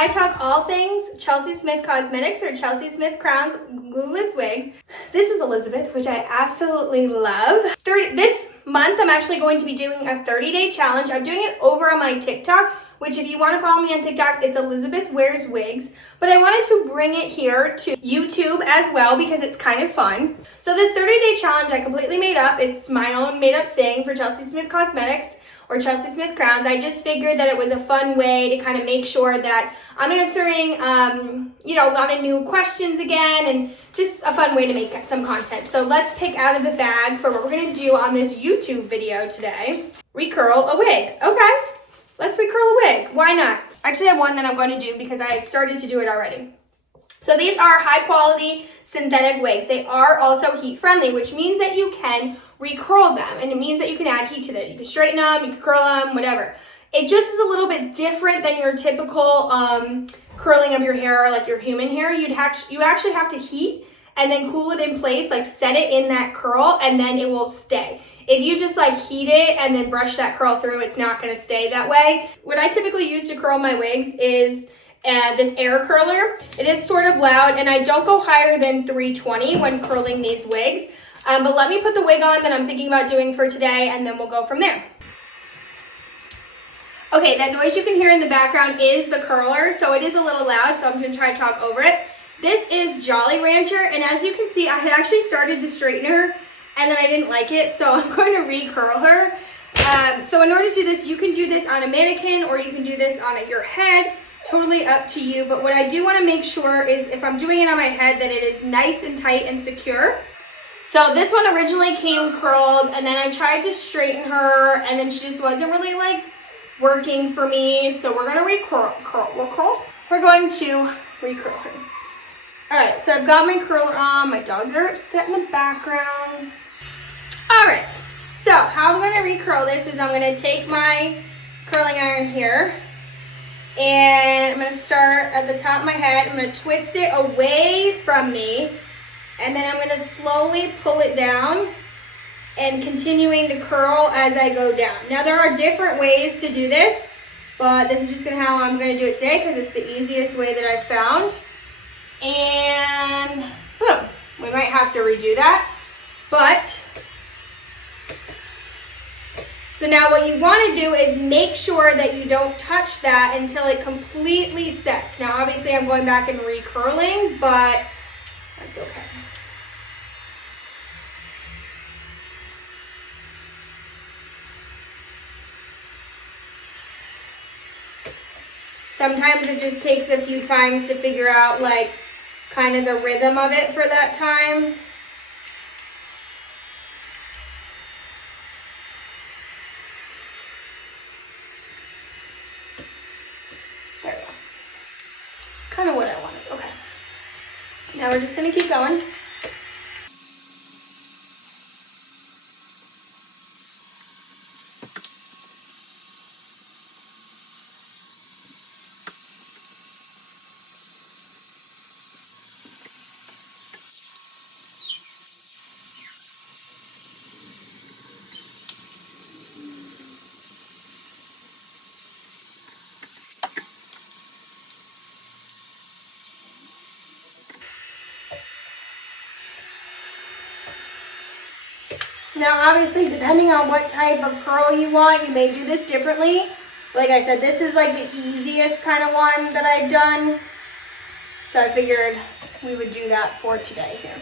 I talk all things Chelsey Smith Cosmetics or Chelsey Smith Crowns glueless wigs. This is Elizabeth, which I absolutely love. This month, I'm actually going to be doing a 30-day challenge. I'm doing it over on my TikTok, which if you want to follow me on TikTok, it's Elizabeth Wears Wigs. But I wanted to bring it here to YouTube as well because it's kind of fun. So this 30-day challenge I completely made up. It's my own made-up thing for Chelsey Smith Cosmetics or Chelsey Smith Crowns. I just figured that it was a fun way to kind of make sure that I'm answering, a lot of new questions again, and just a fun way to make some content. So let's pick out of the bag for what we're gonna do on this YouTube video today. Recurl a wig. Okay, let's recurl a wig. Why not? I actually have one that I'm going to do because I started to do it already. So these are high quality synthetic wigs. They are also heat friendly, which means that you can recurl them, and it means that you can add heat to them. You can straighten them, you can curl them, whatever. It just is a little bit different than your typical curling of your hair, like your human hair. You actually have to heat and then cool it in place, like set it in that curl, and then it will stay. If you just like heat it and then brush that curl through, it's not gonna stay that way. What I typically use to curl my wigs is this air curler. It is sort of loud, and I don't go higher than 320 when curling these wigs. But let me put the wig on that I'm thinking about doing for today, and then we'll go from there. Okay, that noise you can hear in the background is the curler, so it is a little loud, so I'm gonna try to talk over it. This is Jolly Rancher, and as you can see, I had actually started to straighten her, and then I didn't like it, so I'm going to recurl her. So in order to do this, you can do this on a mannequin, or you can do this on your head. Totally up to you, but what I do want to make sure is if I'm doing it on my head that it is nice and tight and secure. So this one originally came curled, and then I tried to straighten her, and then she just wasn't really like working for me. So we're gonna We're going to recurl her. All right, so I've got my curler on. My dogs are upset in the background. All right, so how I'm gonna recurl this is I'm gonna take my curling iron here, and I'm gonna start at the top of my head. I'm gonna twist it away from me, and then I'm gonna slowly pull it down and continuing to curl as I go down. Now there are different ways to do this, but this is just how I'm gonna do it today because it's the easiest way that I've found. And boom, we might have to redo that, but so now what you want to do is make sure that you don't touch that until it completely sets. Now obviously I'm going back and recurling, but that's okay. Sometimes it just takes a few times to figure out like kind of the rhythm of it for that time. There we go. Kind of what I wanted. Okay. Now we're just going to keep going. Now obviously depending on what type of curl you want, you may do this differently. Like I said, this is like the easiest kind of one that I've done. So I figured we would do that for today here.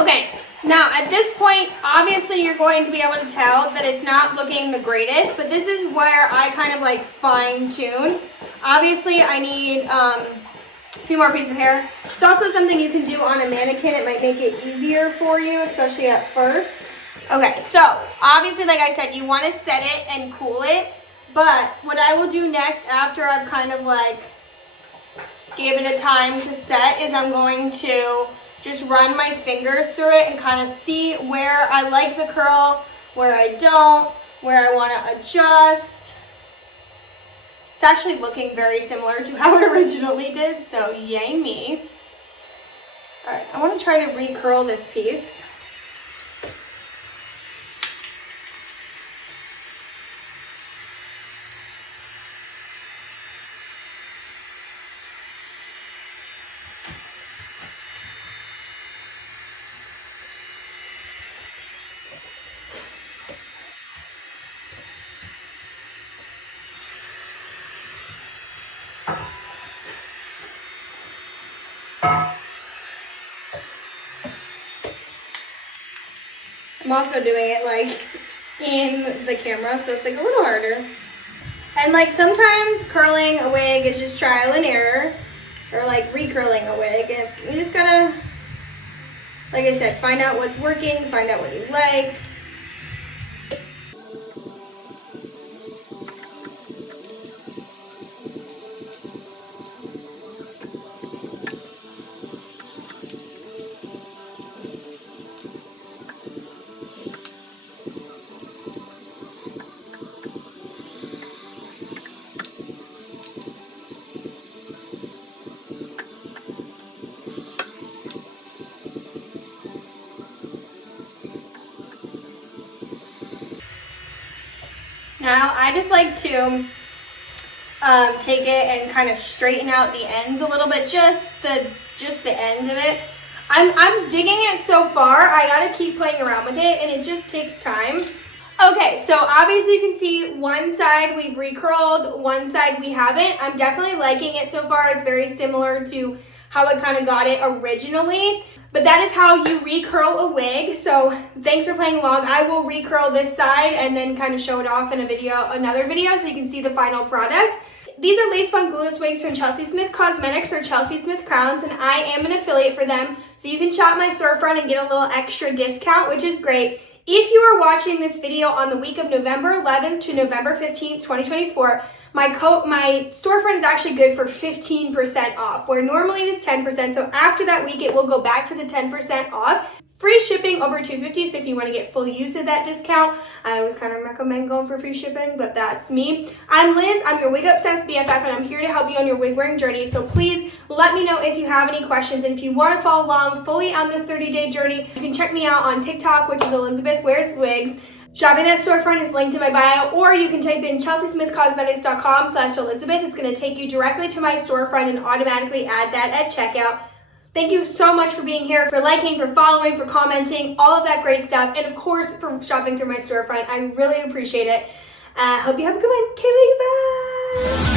Okay, Now, at this point, obviously you're going to be able to tell that it's not looking the greatest, but this is where I kind of like fine tune. Obviously, I need a few more pieces of hair. It's also something you can do on a mannequin. It might make it easier for you, especially at first. Okay, so obviously, like I said, you want to set it and cool it, but what I will do next after I've kind of like given it time to set is I'm going to just run my fingers through it and kind of see where I like the curl, where I don't, where I want to adjust. It's actually looking very similar to how it originally did, so yay me. All right, I want to try to recurl this piece. I'm also doing it like in the camera, so it's like a little harder. And like sometimes curling a wig is just trial and error, or like recurling a wig. And you just gotta, like I said, find out what's working, find out what you like. Now, I just like to take it and kind of straighten out the ends a little bit, just the ends of it. I'm digging it so far. I gotta keep playing around with it, and it just takes time. Okay, so obviously you can see one side we've recurled, one side we haven't. I'm definitely liking it so far. It's very similar to how I kind of got it originally. But that is how you recurl a wig. So thanks for playing along. I will recurl this side and then kind of show it off in another video so you can see the final product. These are lace front glueless wigs from Chelsey Smith Cosmetics or Chelsey Smith Crowns, and I am an affiliate for them. So you can shop my storefront and get a little extra discount, which is great. If you are watching this video on the week of November 11th to November 15th, 2024, my storefront is actually good for 15% off, where normally it is 10%. So after that week, it will go back to the 10% off. Free shipping over $250, so if you want to get full use of that discount, I always kind of recommend going for free shipping, but that's me. I'm Liz, I'm your wig obsessed BFF, and I'm here to help you on your wig wearing journey. So please let me know if you have any questions, and if you want to follow along fully on this 30-day journey, you can check me out on TikTok, which is Elizabeth Wears Wigs. Shopping at storefront is linked in my bio, or you can type in chelseysmithcosmetics.com/Elizabeth. It's going to take you directly to my storefront and automatically add that at checkout. Thank you so much for being here, for liking, for following, for commenting, all of that great stuff, and of course for shopping through my storefront. I really appreciate it. Hope you have a good one. Okay, bye.